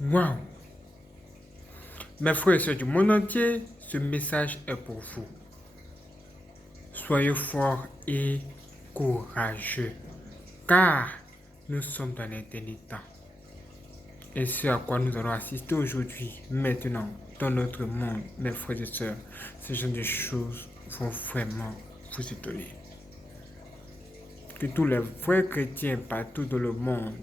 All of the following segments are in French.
Waouh! Mes frères et sœurs du monde entier, ce message est pour vous. Soyez forts et courageux, car nous sommes dans les derniers temps. Et ce à quoi nous allons assister aujourd'hui, maintenant, dans notre monde, mes frères et sœurs, ce genre de choses vont vraiment vous étonner. Que tous les vrais chrétiens partout dans le monde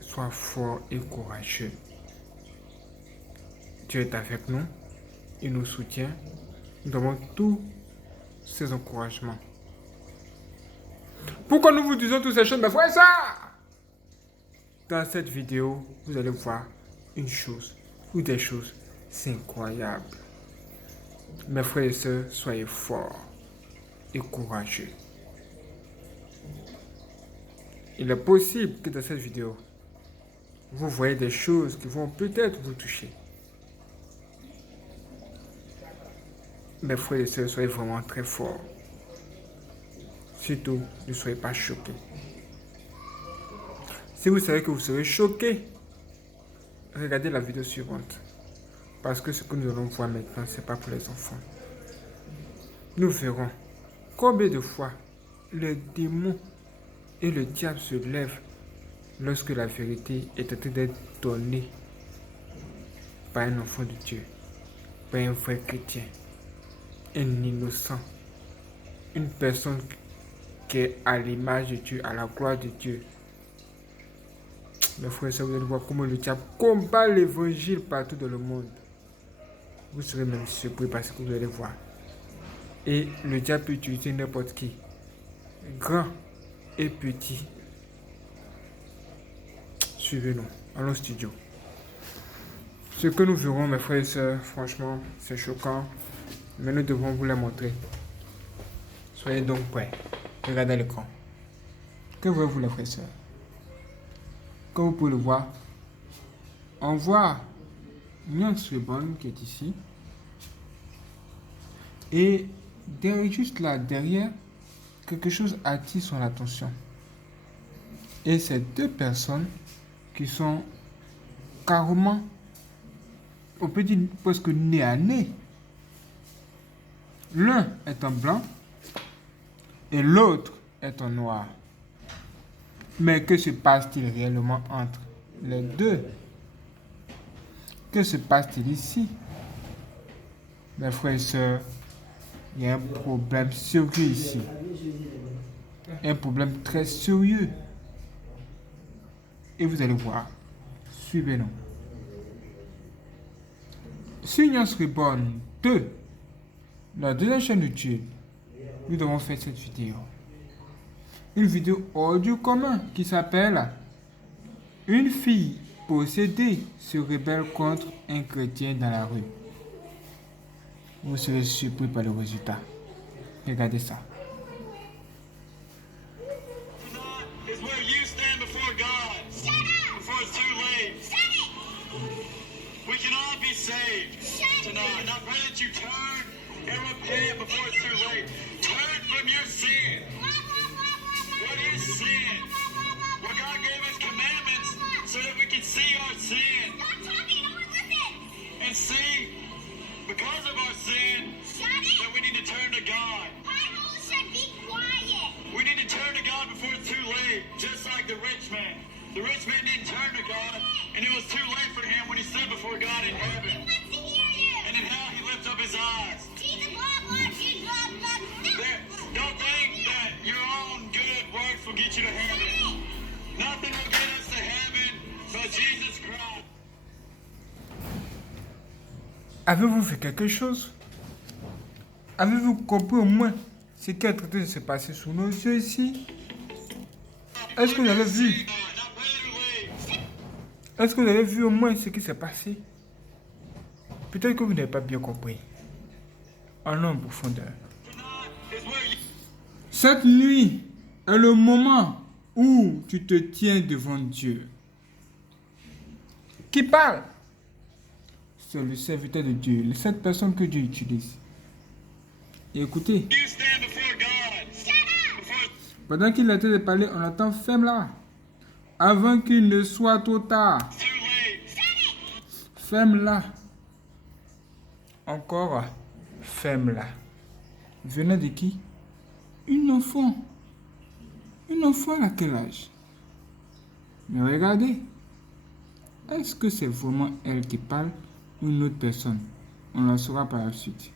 soient forts et courageux. Dieu est avec nous, il nous soutient, nous avons tous ces encouragements. Pourquoi nous vous disons toutes ces choses, mes frères et sœurs? Dans cette vidéo, vous allez voir une chose ou des choses incroyables. Mes frères et sœurs, soyez forts et courageux. Il est possible que dans cette vidéo, vous voyez des choses qui vont peut-être vous toucher. Mes frères et sœurs, soyez vraiment très forts. Surtout, ne soyez pas choqués. Si vous savez que vous serez choqués, regardez la vidéo suivante. Parce que ce que nous allons voir maintenant, ce n'est pas pour les enfants. Nous verrons combien de fois les démons et le diable se lèvent lorsque la vérité est en train d'être donnée par un enfant de Dieu, par un vrai chrétien, un innocent, une personne qui est à l'image de Dieu, à la gloire de Dieu. Mes frères et sœurs, vous allez voir comment le diable combat l'évangile partout dans le monde. Vous serez même surpris parce que vous allez voir. Et le diable peut utiliser n'importe qui, grand et petit. Suivez-nous, allons au studio. Ce que nous verrons, mes frères et sœurs, franchement, c'est choquant, mais nous devons vous la montrer. Soyez donc prêts. Regardez l'écran. Que voyez-vous, les frères et sœurs? Comme vous pouvez le voir, on voit Nuance Reborn qui est ici. Et juste là, derrière, quelque chose attire son attention. Et c'est deux personnes qui sont carrément, on peut dire presque nez à nez. L'un est en blanc et l'autre est en noir. Mais que se passe-t-il réellement entre les deux? Que se passe-t-il ici? Mes frères et sœurs, il y a un problème sérieux ici. Un problème très sérieux. Et vous allez voir. Suivez-nous. Sur Nuance Reborn 2, la deuxième chaîne YouTube, nous devons faire cette vidéo. Une vidéo hors du commun qui s'appelle Une fille possédée se rebelle contre un chrétien dans la rue. Vous serez surpris par le résultat. Regardez ça. Is where you stand before God. Shut up! Before it's too late. Shut it! We can all be saved tonight. And I pray that you turn and repent before it's too late. Turn from your sin. What is sin? Well, God gave us commandments so that we can see our sin. Stop talking, no one listen! And see, because of our sin, Shut it! that we need to turn to God. Potholes should be quiet! We need to turn to God before it's too late, just like the rich man. The rich man didn't turn to God, and it was too late for him when he stood before God in He heaven. wants to hear you! And in hell, he lifted up his eyes. Jesus, blah, blah, Jesus, blah, blah, There, don't think that your own good works will get you to heaven. Nothing will get us to heaven but Jesus Christ. Avez-vous fait quelque chose? Avez-vous compris au moins ce qui est en train de se passer sous nos yeux ici? Est-ce que vous avez vu? Not literally. Est-ce que vous avez vu au moins ce qui s'est passé? Peut-être que vous n'avez pas bien compris. Allons en profondeur. Is where you Cette nuit est le moment où tu te tiens devant Dieu. Qui parle? C'est le serviteur de Dieu, cette personne que Dieu utilise. Et écoutez, stand before God. Shut up! Before pendant qu'il a été de parler, on attend ferme là. avant qu'il ne soit trop tard. Too late. Ferme-la. Encore. Ferme-la. Venant de qui? Une enfant. Une enfant à quel âge? Mais regardez. Est-ce que c'est vraiment elle qui parle ou une autre personne? On la saura par la suite.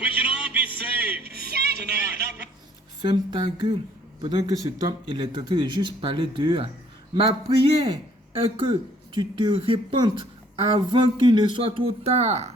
We can all be saved tonight. Not Ferme ta gueule. Pendant que cet homme, il est en train de juste parler dehors. Ma prière est que tu te répandes avant qu'il ne soit trop tard.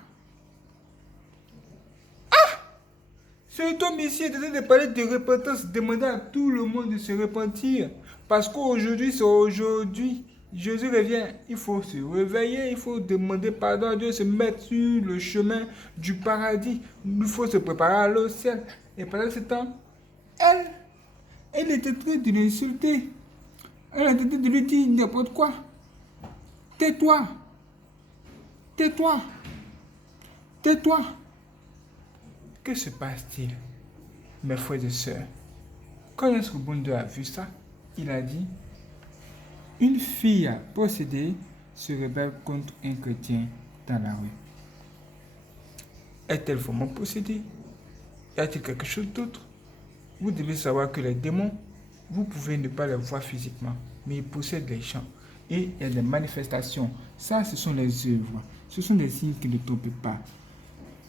Cet homme ici est en train de parler de repentance, demander à tout le monde de se repentir. Parce qu'aujourd'hui, c'est aujourd'hui. Jésus revient. Il faut se réveiller, il faut demander pardon à Dieu, se mettre sur le chemin du paradis. Il faut se préparer à aller au ciel. Et pendant ce temps, elle était en train de l'insulter. Elle était en train de lui dire n'importe quoi. Tais-toi. Tais-toi. Tais-toi. Que se passe-t-il, mes frères et sœurs? Quand est-ce que bon Dieu a vu ça? Il a dit, une fille possédée se rebelle contre un chrétien dans la rue. Est-elle vraiment possédée? Y a-t-il quelque chose d'autre? Vous devez savoir que les démons, vous pouvez ne pas les voir physiquement, mais ils possèdent les gens. Et il y a des manifestations. Ça, ce sont les œuvres. Ce sont des signes qui ne trompent pas.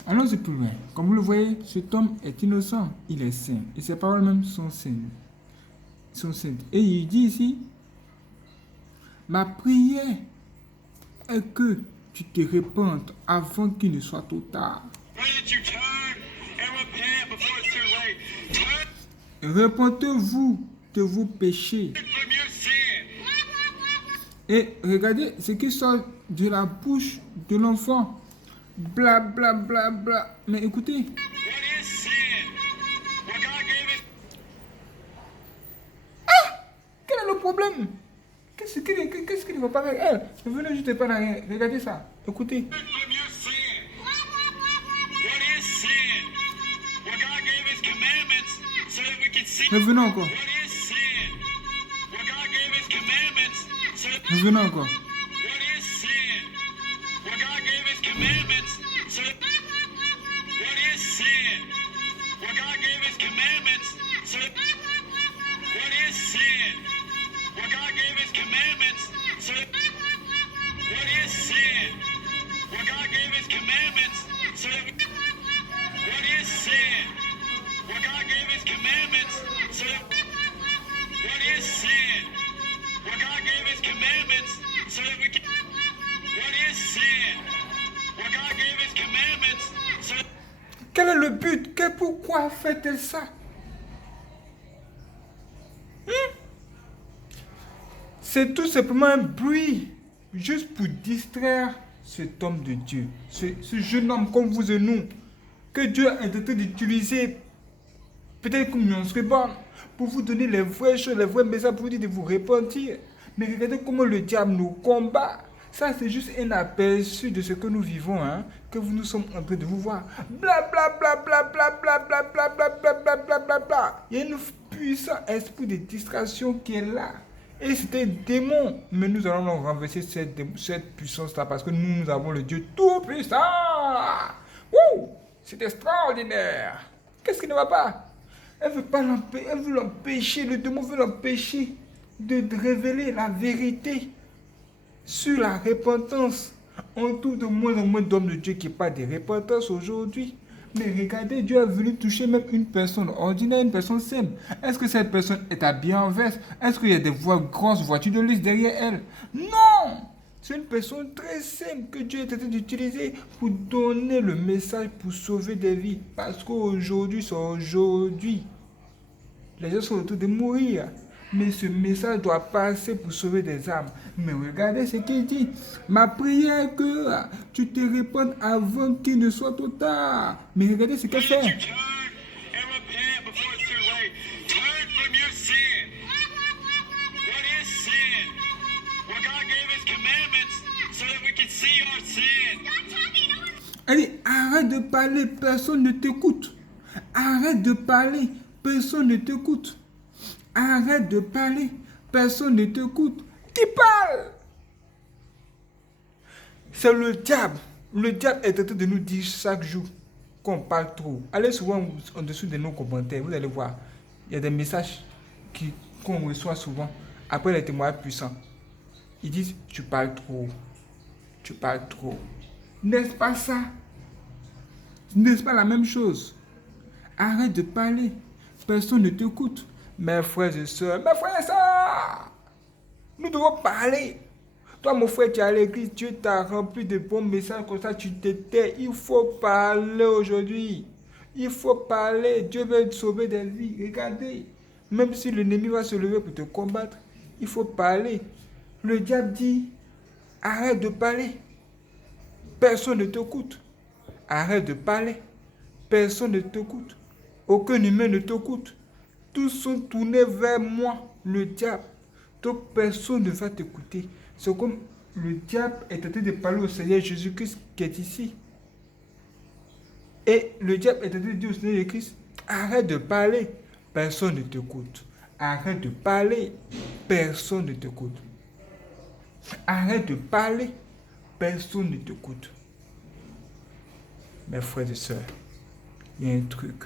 Allons-y plus loin. Comme vous le voyez, cet homme est innocent. Il est saint. Et ses paroles même sont saintes. Et il dit ici, ma prière est que tu te répandes avant qu'il ne soit trop tard. Why don't you turn and repent before it's too late? Turn Repentez-vous de vos péchés. from your sin. Et regardez ce qui sort de la bouche de l'enfant. Bla bla bla bla. Mais écoutez, What is sin? Well, God gave us. quel est le problème? Qu'est-ce qui ne va pas avec elle? Venez juste pas derrière. Regardez ça. Écoutez. Turn from your sin. What is sin? Well, God gave us commandments so that we can see. Revenons encore. What is sin? Well, God gave us commandments so that. Revenons encore. What is sin? Well, God gave us commandments so that. What is sin? Well, God gave us commandments so that. What is sin? Well, God gave us commandments so that. What is sin? Well, God gave us commandments so that. What is sin? Well, God gave us commandments so that. What is sin? Well, God gave us commandments so that we can. What is sin? Well, God gave us commandments so that. Quel est le but? Pourquoi fait-elle ça? C'est tout simplement un bruit, juste pour distraire cet homme de Dieu, ce jeune homme comme vous et nous, que Dieu est en train d'utiliser, peut-être comme une seconde, pour vous donner les vraies choses, les vrais messages, pour vous dire de vous repentir. Mais regardez comment le diable nous combat. Ça, c'est juste un aperçu de ce que nous vivons, hein, que nous sommes en train de vous voir. Bla bla bla bla bla bla bla bla bla bla bla bla bla bla. Il y a une puissant esprit de distraction qui est là. Et c'est un démon. Mais nous allons renverser cette puissance-là parce que nous avons le Dieu tout-puissant. Wouh! C'est extraordinaire. Qu'est-ce qui ne va pas? Elle veut l'empêcher, le démon veut l'empêcher de révéler la vérité sur la repentance. On trouve de moins en moins d'hommes de Dieu qui parlent de repentance aujourd'hui. Mais regardez, Dieu est venu toucher même une personne ordinaire, une personne simple. Est-ce que cette personne est habillée en veste? Est-ce qu'il y a des grosses voitures de luxe derrière elle? Non! C'est une personne très simple que Dieu est en train d'utiliser pour donner le message, pour sauver des vies. Parce qu'aujourd'hui, c'est aujourd'hui. Les gens sont en train de mourir. Mais ce message doit passer pour sauver des âmes. Mais regardez ce qu'il dit. Ma prière est que tu te répandes avant qu'il ne soit trop tard. Mais regardez ce qu'elle Why don't fait. you turn and repent before it's too late? Turn from your sin. What is sin? Well, God gave us commandments so that we can see our sin. Stop talking. No one. Elle dit, arrête de parler, personne ne t'écoute. Arrête de parler, personne ne t'écoute. Arrête de parler, Personne ne t'écoute. Qui parle? C'est le diable. Le diable est en train de nous dire chaque jour qu'on parle trop. Allez souvent en dessous de nos commentaires, vous allez voir. Il y a des messages qu'on reçoit souvent après les témoignages puissants. Ils disent, tu parles trop. Tu parles trop. N'est-ce pas ça? N'est-ce pas la même chose? Arrête de parler. Personne ne t'écoute. Mes frères et sœurs, nous devons parler. Toi, mon frère, tu es à l'église, Dieu t'a rempli de bons messages comme ça, tu t'étais. Il faut parler aujourd'hui. Il faut parler. Dieu veut sauver des vies. Regardez. Même si l'ennemi va se lever pour te combattre, il faut parler. Le diable dit, arrête de parler. Personne ne t'écoute. Arrête de parler. Personne ne t'écoute. Aucun humain ne t'écoute. Tous sont tournés vers moi, le diable. Donc personne ne va t'écouter. C'est comme le diable est en train de parler au Seigneur Jésus-Christ qui est ici. Et le diable est en train de dire au Seigneur Jésus-Christ, arrête de parler. Personne ne t'écoute. Arrête de parler. Personne ne t'écoute. Arrête de parler. Personne ne t'écoute. Mes frères et sœurs, il y a un truc,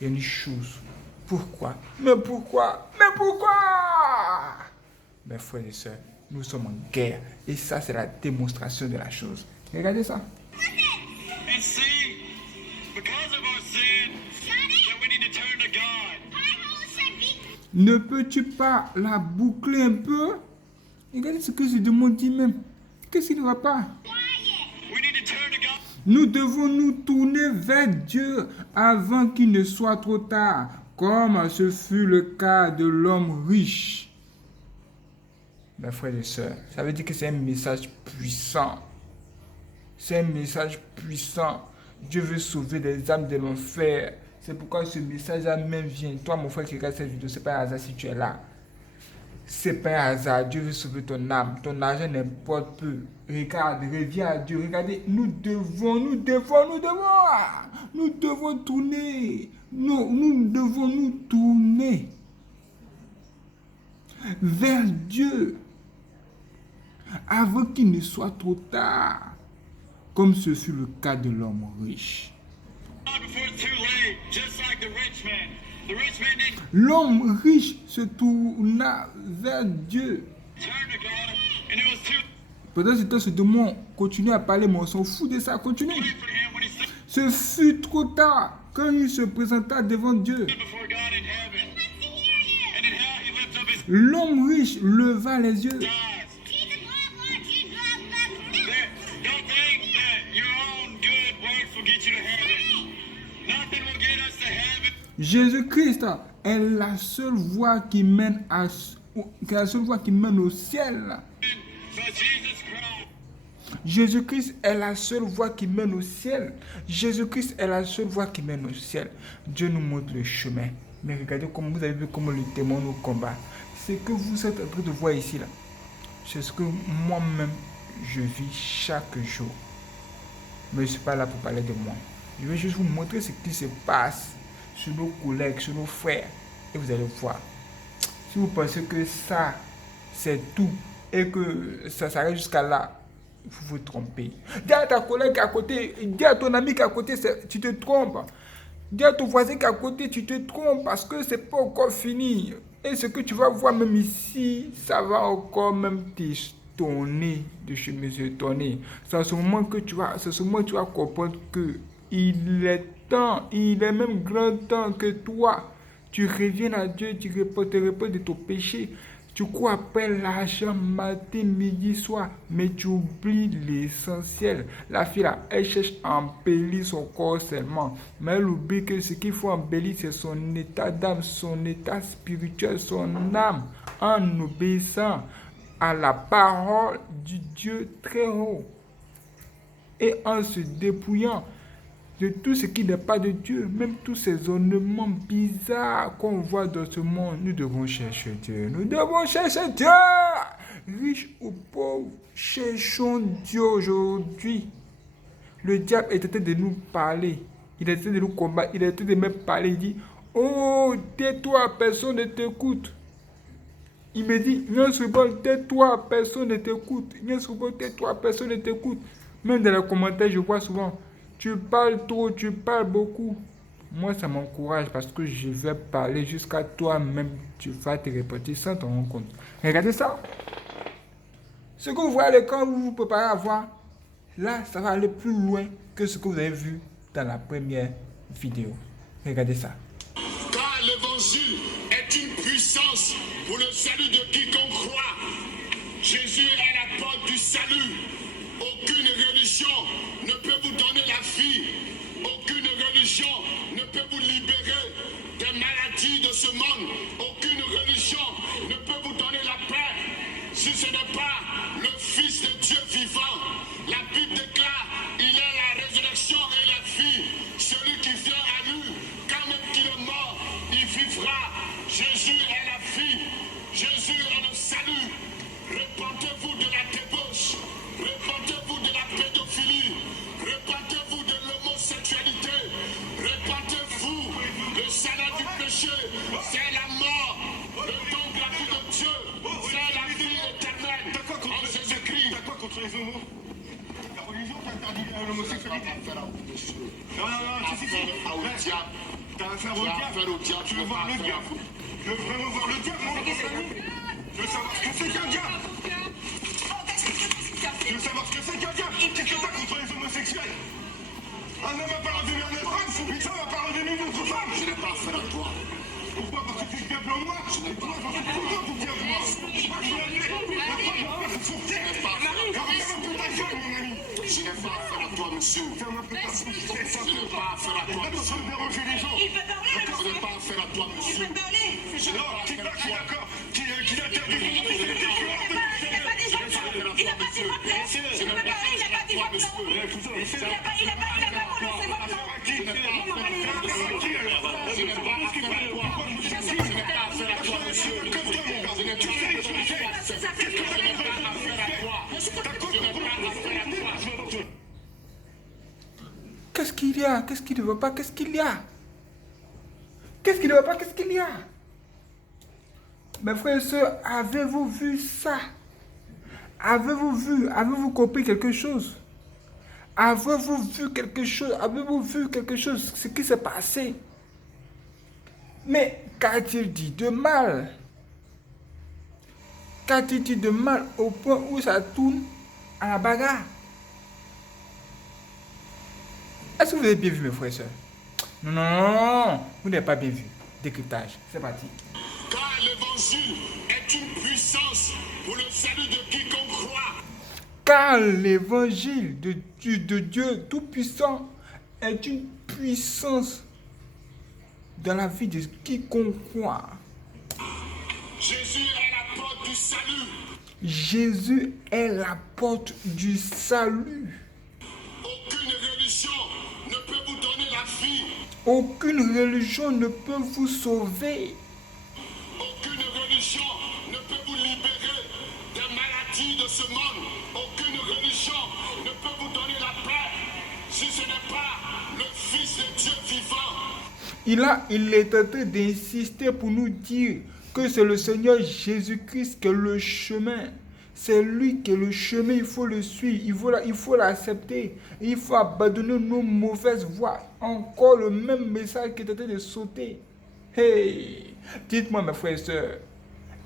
il y a une chose. Pourquoi? Mais pourquoi? Mes frères et sœurs, nous sommes en guerre. Et ça, c'est la démonstration de la chose. Regardez ça. And see, because of our sin, that we need to turn to God. Ne peux-tu pas la boucler un peu? Regardez ce que ce démon dit même. Qu'est-ce qu'il ne va pas? We need to turn to God. Nous devons nous tourner vers Dieu avant qu'il ne soit trop tard, comme ce fut le cas de l'homme riche. Mes frères et sœurs, ça veut dire que c'est un message puissant. C'est un message puissant. Dieu veut sauver les âmes de l'enfer. C'est pourquoi ce message-là même vient. Toi, mon frère qui regarde cette vidéo, c'est pas un hasard si tu es là. C'est pas un hasard. Dieu veut sauver ton âme. Ton argent n'importe peu. Regarde, reviens à Dieu. Regardez, nous devons tourner. Nous devons nous tourner vers Dieu avant qu'il ne soit trop tard, comme ce fut le cas de l'homme riche. Before it's too late, just like the rich man. The rich man didn't L'homme riche se tourna vers Dieu. turn to God, and it was too Pendant ce temps, ce démon continue à parler, mais on s'en fout de ça. Continue. late for him when he stood Ce fut trop tard quand il se présenta devant Dieu. before God in heaven. And in hell, he lifted up his L'homme riche leva les yeux. eyes. Don't think that your own good works will get you to heaven. Nothing will get us to heaven. Jésus-Christ est la seule voie qui mène au ciel. But Jesus Christ, Jésus-Christ est la seule voie qui mène au ciel. Jésus-Christ est la seule voie qui mène au ciel. Dieu nous montre le chemin. Mais regardez comme vous avez vu comment le démon nous combat. Ce que vous êtes en train de voir ici, là, c'est ce que moi-même je vis chaque jour. Mais je ne suis pas là pour parler de moi. Je vais juste vous montrer ce qui se passe sur nos collègues, sur nos frères. Et vous allez voir. Si vous pensez que ça, c'est tout, et que ça s'arrête jusqu'à là, vous vous trompez. Dis à ta collègue à côté, dis à ton ami qui est à côté, tu te trompes. Dis à ton voisin qui est à côté, tu te trompes parce que c'est pas encore fini. Et ce que tu vas voir même ici, ça va encore même t'étonner de chez Monsieur Tony. C'est à ce moment que tu vas comprendre que il est temps, il est même grand temps que toi, tu reviennes à Dieu, tu te reposes de ton péché. Tu cours après l'argent matin, midi, soir, mais tu oublies l'essentiel. La fille là, elle cherche à embellir son corps seulement, mais elle oublie que ce qu'il faut embellir, c'est son état d'âme, son état spirituel, son âme, en obéissant à la parole du Dieu très haut et en se dépouillant de tout ce qui n'est pas de Dieu, même tous ces ornements bizarres qu'on voit dans ce monde. Nous devons chercher Dieu. Nous devons chercher Dieu. Riches ou pauvres, cherchons Dieu aujourd'hui. Le diable est en train de nous parler. Il est en train de nous combattre. Il est en train de me parler. Il dit, oh, tais-toi, personne ne t'écoute. Il me dit, Nyansubon, tais-toi, personne ne t'écoute. Nyansubon, tais-toi, personne ne t'écoute. Même dans les commentaires, je vois souvent, tu parles trop, tu parles beaucoup. Moi, ça m'encourage parce que je vais parler jusqu'à toi-même. Tu vas te répéter sans t'en rendre compte. Regardez ça. Ce que vous voyez à l'écran, vous vous préparez à voir. Là, ça va aller plus loin que ce que vous avez vu dans la première vidéo. Regardez ça. Car l'évangile est une puissance pour le salut de quiconque croit. Jésus est la porte du salut. Aucune religion ne peut vous donner la vie. Aucune religion ne peut vous libérer des maladies de ce monde. Aucune religion ne peut vous donner la paix si ce n'est pas le Fils de Dieu vivant. La Bible déclare, il est la résurrection et la vie. Celui qui vient à nous, quand même qu'il est mort, il vivra. Jésus est la vie. Jésus est le salut. Repentez-vous de la débauche. Repentez-vous de la pédophilie. Repentez-vous de l'homosexualité. Repentez-vous. Le salaire du péché, c'est la mort. Le don gratuit de Dieu, c'est la vie éternelle. En Jésus-Christ. T'as quoi contre les homos? La religion t'interdit l'homosexualité? Non, si. T'as affaire au diable. Tu veux voir le diable? Je veux vraiment voir le diable, moi. Je veux savoir ce que c'est qu'un diable. Je veux savoir ce que c'est qu'un diable. Qu'est-ce que t'as contre les homosexuels? Un homme a pas le droit d'aimer une femme, une femme a pas le droit d'aimer une autre femme. Je n'ai pas affaire à toi. Pourquoi? Parce que tu es bien blanc moi. Et toi, j'en fais tout le temps pour bien moi. Je n'ai pas affaire à toi, monsieur. Je n'ai pas affaire à toi, monsieur. Déranger les gens. Il peut parler, Je n'ai pas affaire à toi, il monsieur. peut parler. Je n'ai Non, pas qui affaire pas, à qui est toi. d'accord, qui interdit les Il n'a pas des gens blancs. Il n'a pas des voix claires. Il peut parler, il n'a pas des voix blancs. Il n'a pas prononcé votre nom. Je n'ai pas affaire à toi, monsieur. Je n'ai pas affaire à toi. Je n'ai pas affaire à toi, monsieur. Je n'ai pas affaire à toi. Je n'ai pas affaire à toi. Qu'est-ce qu'il y a? Qu'est-ce qui ne va pas? Qu'est-ce qu'il y a? Qu'est-ce qui ne va pas? Qu'est-ce qu'il y a? Mes frères et sœurs, avez-vous vu ça? Avez-vous vu? Avez-vous compris quelque chose? Avez-vous vu quelque chose? Avez-vous vu quelque chose? Ce qui s'est passé? Mais qu'a-t-il dit de mal? Qu'a-t-il dit de mal au point où ça tourne à la bagarre? Est-ce que vous avez bien vu, mes frères et sœurs? Non, non, non, non, vous n'avez pas bien vu. Décryptage, c'est parti. Car l'évangile est une puissance pour le salut de quiconque croit. Car l'évangile de Dieu Tout-Puissant est une puissance dans la vie de quiconque croit. Jésus est la porte du salut. Jésus est la porte du salut. Aucune religion ne peut vous donner la vie. Aucune religion ne peut vous sauver. Aucune religion ne peut vous libérer des maladies de ce monde. Aucune religion ne peut vous donner la paix si ce n'est pas le Fils de Dieu vivant. Il est en train d'insister pour nous dire que c'est le Seigneur Jésus-Christ qui est le chemin. C'est lui qui est le chemin, il faut le suivre, il faut l'accepter. Il faut abandonner nos mauvaises voies. Encore le même message qui est en train de sauter. Hey, dites-moi mes frères et sœurs,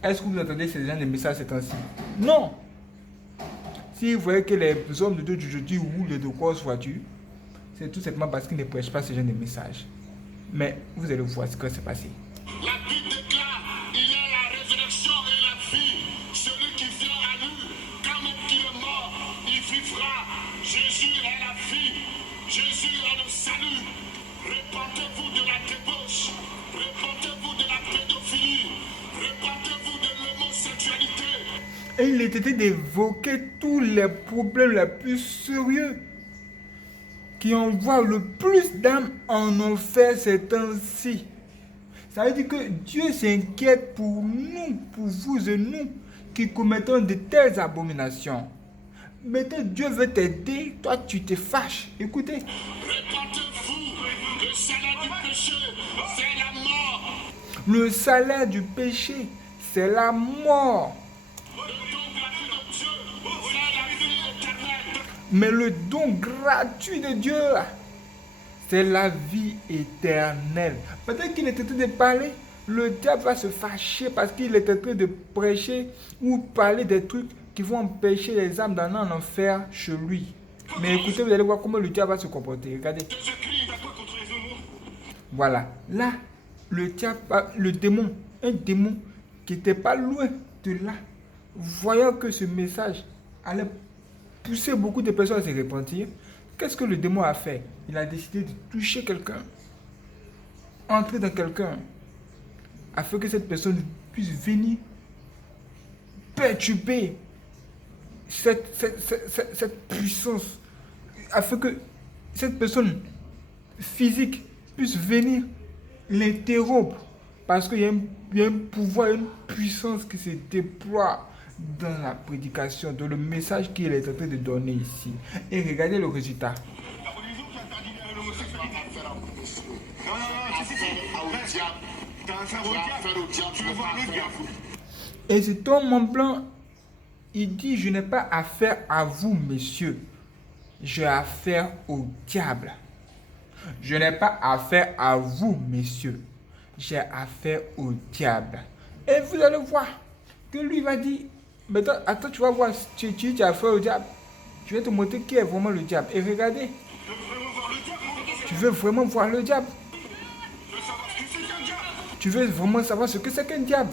est-ce que vous entendez ces gens de messages ces temps-ci? Non. Si vous voyez que les hommes de Dieu d'aujourd'hui roulent de grosses voitures, c'est tout simplement parce qu'ils ne prêchent pas ce genre de messages. Mais vous allez voir ce qui s'est passé. La Bible déclare, il est la résurrection et la vie. Celui qui vient à nous, quand même qu'il est mort, il vivra. Jésus est la vie. Jésus est le salut. Repentez-vous de la débauche. Repentez-vous de la pédophilie. Repentez-vous de l'homosexualité. Et il était d'évoquer tous les problèmes les plus sérieux qui envoient le plus d'âmes en enfer ces temps-ci. Ça veut dire que Dieu s'inquiète pour nous, pour vous et nous qui commettons de telles abominations. Maintenant, Dieu veut t'aider, toi tu te fâches. Écoutez. Repentez-vous. Le salaire du péché, c'est la mort. Le salaire du péché, c'est la mort. Mais le don gratuit de Dieu, c'est la vie éternelle. Peut-être qu'il est en train de parler, le diable va se fâcher parce qu'il est en train de prêcher ou parler des trucs qui vont empêcher les âmes d'aller en enfer chez lui. Mais écoutez, vous allez voir comment le diable va se comporter. Regardez. Voilà. Là, le diable, le démon, un démon qui n'était pas loin de là, voyant que ce message allait pousser beaucoup de personnes à se repentir, qu'est-ce que le démon a fait? Il a décidé de toucher quelqu'un, entrer dans quelqu'un, afin que cette personne puisse venir perturber cette puissance, afin que cette personne physique puisse venir l'interrompre, parce qu'il y a un pouvoir, une puissance qui se déploie dans la prédication, dans le message qu'il est en train de donner ici. Et regardez le résultat. La religion qui interdit l'homosexualité. Si. T'as affaire au diable. Tu veux voir le diable. Et cet homme en blanc, il dit, je n'ai pas affaire à vous, messieurs. J'ai affaire au diable. Je n'ai pas affaire à vous, messieurs. J'ai affaire au diable. Et vous allez voir que lui va dire, maintenant, attends, tu vas voir, tu as affaire au diable. Je vais te montrer qui est vraiment le diable. Et regardez. Tu veux vraiment voir le diable? Tu veux vraiment savoir ce que c'est qu'un diable?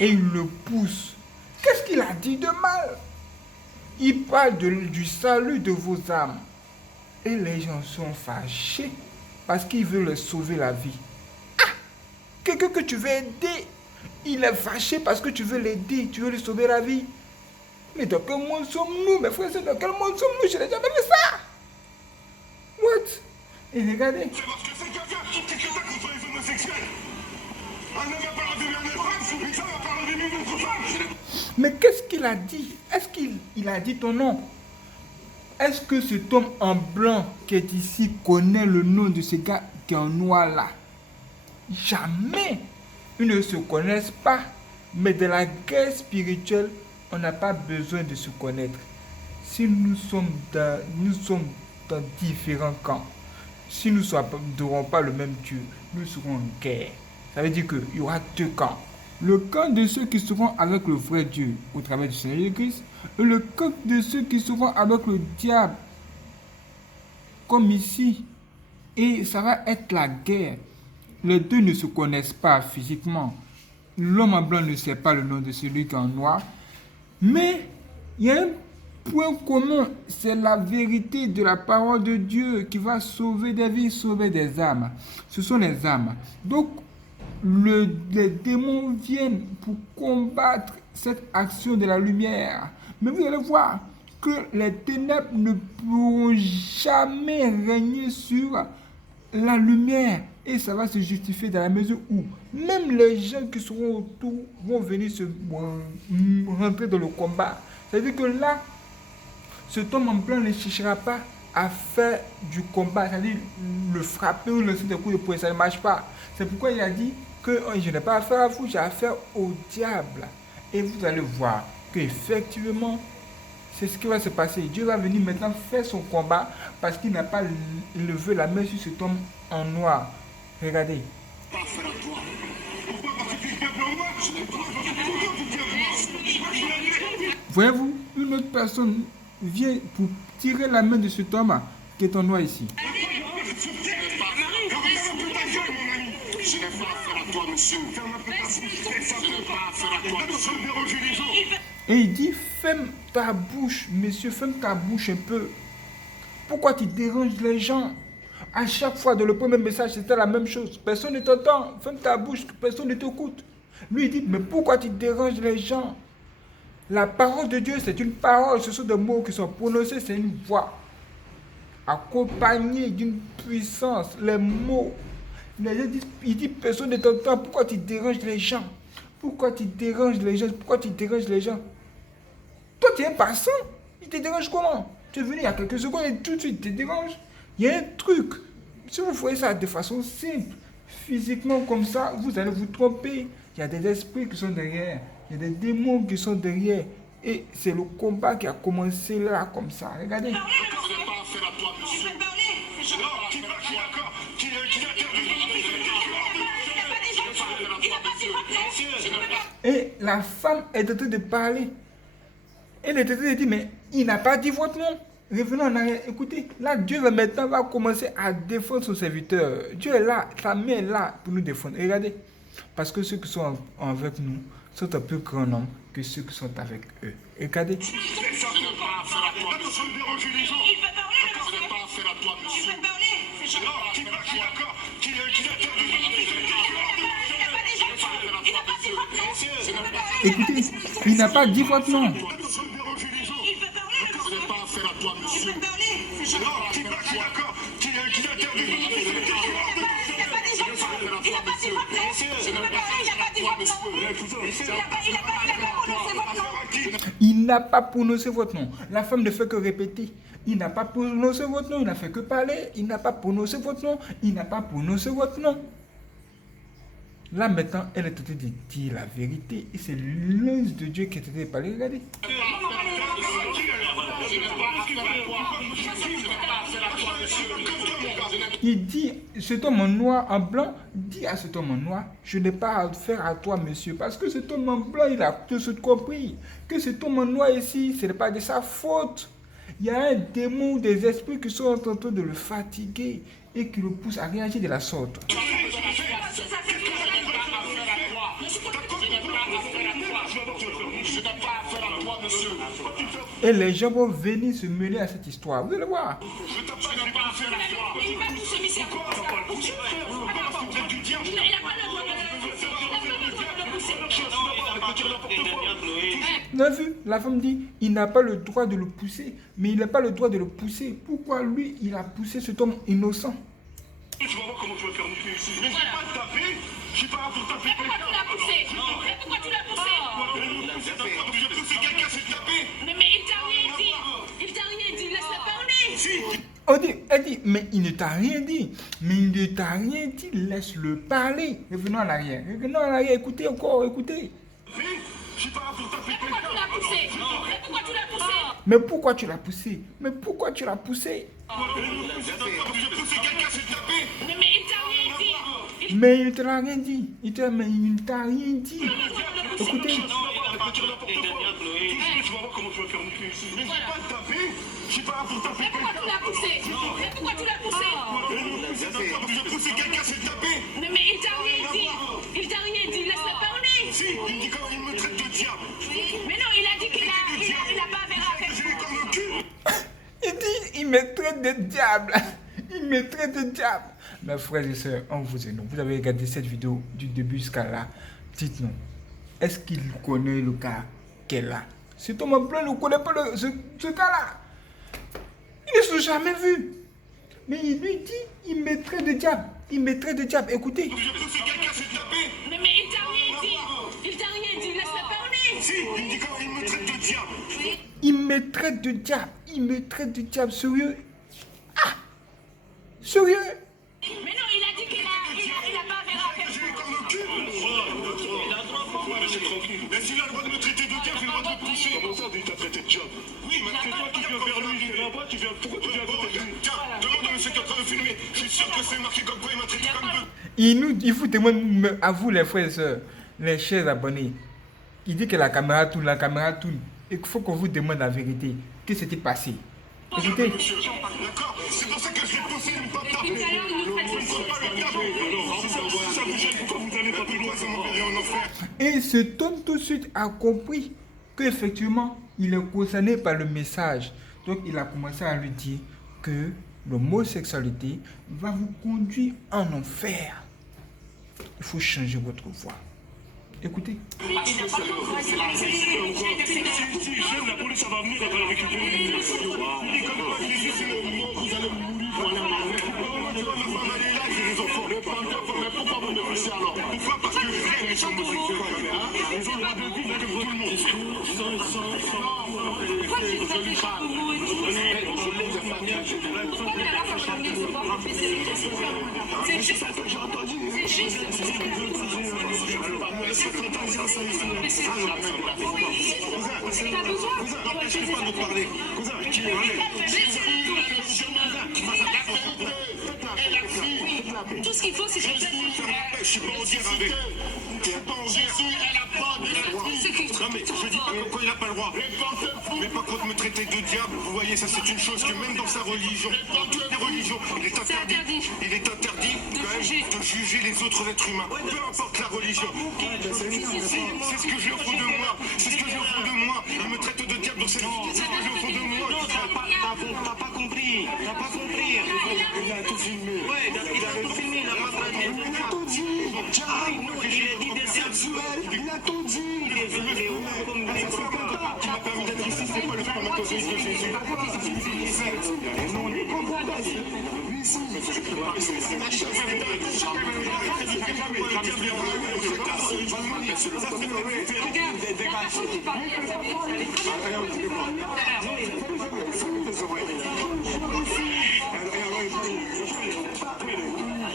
Et il le pousse. Qu'est-ce qu'il a dit de mal? Il parle du salut de vos âmes. Et les gens sont fâchés parce qu'il veut leur sauver la vie. Ah! Quelqu'un que tu veux aider, il est fâché parce que tu veux l'aider, tu veux lui sauver la vie. Mais dans quel monde sommes-nous, mes frères? Dans quel monde sommes-nous? Je n'ai jamais vu ça. What? Et regardez. C'est parce que c'est quelqu'un contre les homosexuels. On n'a pas parlé de la femme, ça va parler de notre femme. Mais qu'est-ce qu'il a dit? Est-ce qu'il a dit ton nom? Est-ce que cet homme en blanc qui est ici connaît le nom de ce gars qui est en noir là? Jamais. Ils ne se connaissent pas. Mais de la guerre spirituelle, on n'a pas besoin de se connaître. Si nous sommes dans différents camps, si nous n'aurons pas le même Dieu, nous serons en guerre. Ça veut dire qu'il y aura deux camps. Le camp de ceux qui seront avec le vrai Dieu au travers du Seigneur Jésus-Christ et le camp de ceux qui seront avec le diable, comme ici. Et ça va être la guerre. Les deux ne se connaissent pas physiquement. L'homme en blanc ne sait pas le nom de celui qui est en noir. Mais il y a un point commun, c'est la vérité de la parole de Dieu qui va sauver des vies, sauver des âmes. Ce sont les âmes. Donc, les démons viennent pour combattre cette action de la lumière. Mais vous allez voir que les ténèbres ne pourront jamais régner sur la lumière. Et ça va se justifier dans la mesure où même les gens qui seront autour vont venir rentrer dans le combat. C'est-à-dire que là, cet homme en blanc ne cherchera pas à faire du combat, c'est-à-dire le frapper ou lancer des coups de poing, ça ne marche pas. C'est pourquoi il a dit que je n'ai pas affaire à vous, j'ai affaire au diable. Et vous allez voir qu'effectivement, c'est ce qui va se passer. Dieu va venir maintenant faire son combat parce qu'il n'a pas levé la main sur cet homme en noir. Regardez. Voyez-vous, une autre personne vient pour tirer la main de cet homme qui est en noir ici. Je n'ai pas affaire à toi, monsieur. Je n'ai pas affaire à toi, monsieur. Et il dit, ferme ta bouche, monsieur, ferme ta bouche un peu. Pourquoi tu déranges les gens? À chaque fois, dans le premier message, c'était la même chose. Personne ne t'entend. Ferme ta bouche, personne ne t'écoute. Lui, il dit, mais pourquoi tu déranges les gens? La parole de Dieu, c'est une parole. Ce sont des mots qui sont prononcés, c'est une voix. Accompagnée d'une puissance. Les mots. Il dit, personne ne t'entend. Pourquoi tu déranges les gens? Pourquoi tu déranges les gens? Pourquoi tu déranges les gens? Toi, tu es un passant. Il te dérange comment? Tu es venu il y a quelques secondes et tout de suite, il te dérange. Il y a un truc. Si vous voyez ça de façon simple, Physiquement comme ça, vous allez vous tromper. Il y a des esprits qui sont derrière. Il y a des démons qui sont derrière. Et c'est le combat qui a commencé là, comme ça. Regardez. D'accord, vous n'avez pas affaire à toi, monsieur. Non, qui va, qui est d'accord, qui Et la femme est en train de parler. Elle est en train de dire, mais il n'a pas dit votre nom. Revenons en arrière. Écoutez, là, Dieu va commencer à défendre son serviteur. Dieu est là, sa main est là pour nous défendre. Regardez, parce que ceux qui sont avec nous sont un plus grand nombre que ceux qui sont avec eux. Regardez. vous n'avez pas affaire à toi, monsieur. Vous dérangez les gens. Il peut parler, le D'accord, vous n'avez pas affaire à toi, Il monsieur. peut parler. Non, qui va, qui est d'accord, qui Il n'a pas dit votre nom. Écoutez, il n'a pas dit votre nom. vous dérangez les gens. Il peut parler, le Vous n'avez pas affaire à toi, monsieur. Il peut parler. Non, qui va, qui est d'accord, qui interdit. Il n'a pas dit votre nom. Il peut parler, il n'a pas dit votre nom. Il n'a pas prononcé votre nom. Il n'a pas prononcé votre nom. La femme ne fait que répéter. Il n'a pas prononcé votre nom. Il n'a fait que parler. Il n'a pas prononcé votre nom. Il n'a pas prononcé votre nom. Là maintenant, elle est en train de dire la vérité. Et c'est l'ange de Dieu qui est en train de parler. Regardez. Il dit, cet homme en noir, en blanc, dit à cet homme en noir, je n'ai pas à faire à toi, monsieur, parce que cet homme en blanc, il a tout de compris que cet homme en noir ici, ce n'est pas de sa faute. Il y a un démon ou des esprits qui sont en train de le fatiguer et qui le poussent à réagir de la sorte. Et les gens vont venir se mêler à cette histoire. Vous allez voir. Vous avez vu, la femme dit, il n'a pas le droit de le pousser, mais il n'a pas le droit de le pousser. Pourquoi lui, il a poussé cet homme innocent? Tu vas voir comment tu vas faire monter ici. Mais je vais pas te taper. Je suis pas là pour taper Pourquoi tu l'as poussé? Pourquoi tu l'as poussé? Je pousse quelqu'un, c'est taper. Mais il t'a rien dit. Il t'a rien dit. Laisse-le parler. Elle dit, mais il ne t'a rien dit. Mais il ne t'a rien dit, laisse-le parler. Revenons en arrière. Revenons en arrière, écoutez encore, écoutez. Je suis pas là pour taper Pourquoi tu l'as poussé? Pourquoi tu l'as poussé? Mais pourquoi tu l'as poussé? Mais pourquoi tu l'as poussé? Je pousse quelqu'un, c'est taper. Mais il t'a rien dit. Mais il ne t'a rien dit. Mais il ne t'a rien dit. Écoutez. Tu vas voir comment tu vas faire monter ici. Mais je vais pas te taper. Je suis pas là pour taper. Pourquoi tu l'as poussé? Pourquoi tu l'as poussé? Je pousse quelqu'un, c'est taper. Mais il t'a rien dit. Il t'a rien dit. Laisse-le parler. Si, il me dit comment il me traite de diable. Mais non, il a dit qu'il a pas affaire avec J'ai eu comme le cul. Il dit, il me traite de diable. Il me traite de diable. Mes frères et sœurs, on vous aime. Vous avez regardé cette vidéo du début jusqu'à là. Dites-nous, est-ce qu'il connaît le cas qu'elle a? Cet homme en blanc ne connaît pas ce cas-là. Ils ne sont jamais vus. Mais il lui dit, il me traite de diable. Il me traite de diable. Écoutez. Je pousse quelqu'un, c'est taper. Mais il t'a rien dit. Il t'a rien dit. Laisse-le parler. Si, il me dit comment il me traite de diable. Il me traite de diable. Il me traite de diable. Sérieux? Ah! Sérieux? Mais non, il a dit qu'il a pas affaire avec J'ai eu comme le cul. Laissez tranquille. Mais s'il a le droit de me traiter de diable, j'ai le droit de le pousser. Comment ça, il t'a traité de diable? Oui, mais c'est toi qui viens vers lui. J'étais là-bas, pourquoi tu viens à côté de lui? Tiens, demande à monsieur qui est en train de filmer. Je suis sûr que c'est marqué comme quoi il m'a traité comme deux. Il faut témoigner à vous, les frères et sœurs, les chers abonnés. Il dit que la caméra tourne. Il faut qu'on vous demande la vérité. Qu'est-ce qui s'était passé? Écoutez. D'accord? C'est pour ça que je l'ai poussé, une patate. Depuis tout à l'heure, il nous traite de Ça vous gêne, pourquoi vous allez pas plus loin, ça m'enverrait en enfer. Et cet homme tout de suite a compris qu'effectivement, il est concerné par le message. Donc, il a commencé à lui dire que l'homosexualité va vous conduire en enfer. Il faut changer votre voix. Écoutez. Si j'aime la police, ça va venir, elle va la récupérer. Il dit comme quoi, c'est le moment, vous allez mourir. Voilà, ma femme, elle est là, j'ai les enfants. Mais pourquoi vous me poussez alors? Pourquoi? Parce que frère, ils sont homosexuels. Ils ont le droit de vivre comme tout le monde. C'est juste. J'ai entendu. C'est juste. T'as besoin. N'empêchez pas de parler. Cousin, qui est Tout ce qu'il faut, c'est que je suis pas en guerre avec. Jésus est la porte de la vie. Non mais je dis pas pourquoi il n'a pas le droit. Mais par contre me traiter de diable, vous voyez, ça c'est une chose que même dans sa religion, dans toutes les religions, il est interdit. Il est interdit quand même de juger les autres êtres humains. Peu importe la religion. C'est ce que j'ai au fond de moi. C'est ce que j'ai au fond de moi. Il me traite de diable dans cette religion. C'est ce que j'ai au fond de moi. T'as pas compris. Il a tout filmé. Ouais, il a tout filmé, il a pas traduit. Il a tout dit. Il a dit des sexuels. Il a tout dit. Il est venu comme des Qui m'a permis d'être ici, c'est pas le spermatozoïde de Jésus. Non, on est pas oui, si, mais je peux pas. C'est ma chose.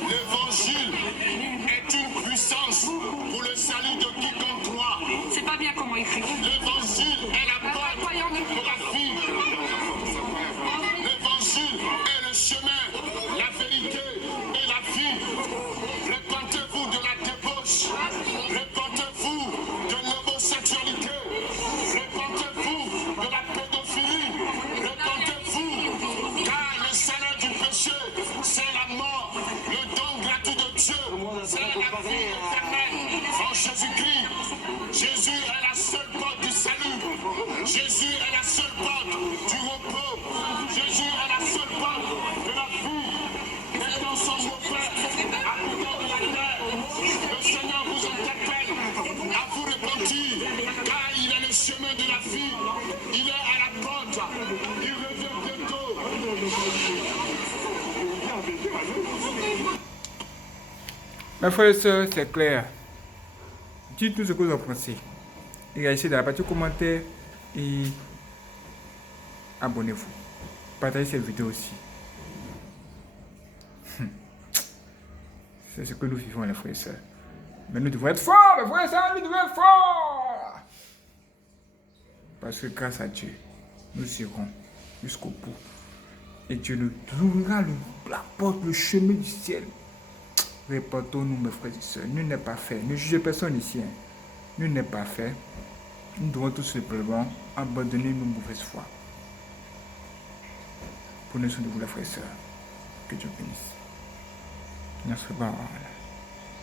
L'évangile est une puissance pour le salut de quiconque croit. c'est pas bien comment il fait. L'évangile est la porte de la vie. L'évangile est le chemin, la vérité et la vie. Répentez-vous de la débauche. Répentez-vous de l'homosexualité. Répentez-vous de la pédophilie. Répentez-vous, car le salaire du péché, c'est la mort. Le don gratuit de Dieu, c'est la vie éternelle en Jésus-Christ. Jésus est la seule porte du salut. Jésus est la seule porte du repos. Jésus est la seule porte de la vie. Mettez ensemble vos frères à côté de la terre. Le Seigneur vous interpelle à vous repentir, car il est le chemin de la vie. Il est à la porte. Il revient bientôt. Mes frères et sœurs, c'est clair. Dites-nous ce que vous en pensez. Et réagissez dans la partie commentaire et abonnez-vous. Partagez cette vidéo aussi. C'est ce que nous vivons, les frères et sœurs. Mais nous devons être forts, mes frères et sœurs, nous devons être forts. Parce que grâce à Dieu, nous irons jusqu'au bout. Et Dieu nous ouvrira la porte, le chemin du ciel. Répondons-nous, mes frères et sœurs. Nul n'est pas fait. Ne jugez personne ici. Nul n'est pas fait. Nous devons tout simplement abandonner nos mauvaises foi. Prenez soin de vous, les frères et sœurs. Que Dieu bénisse. Merci beaucoup.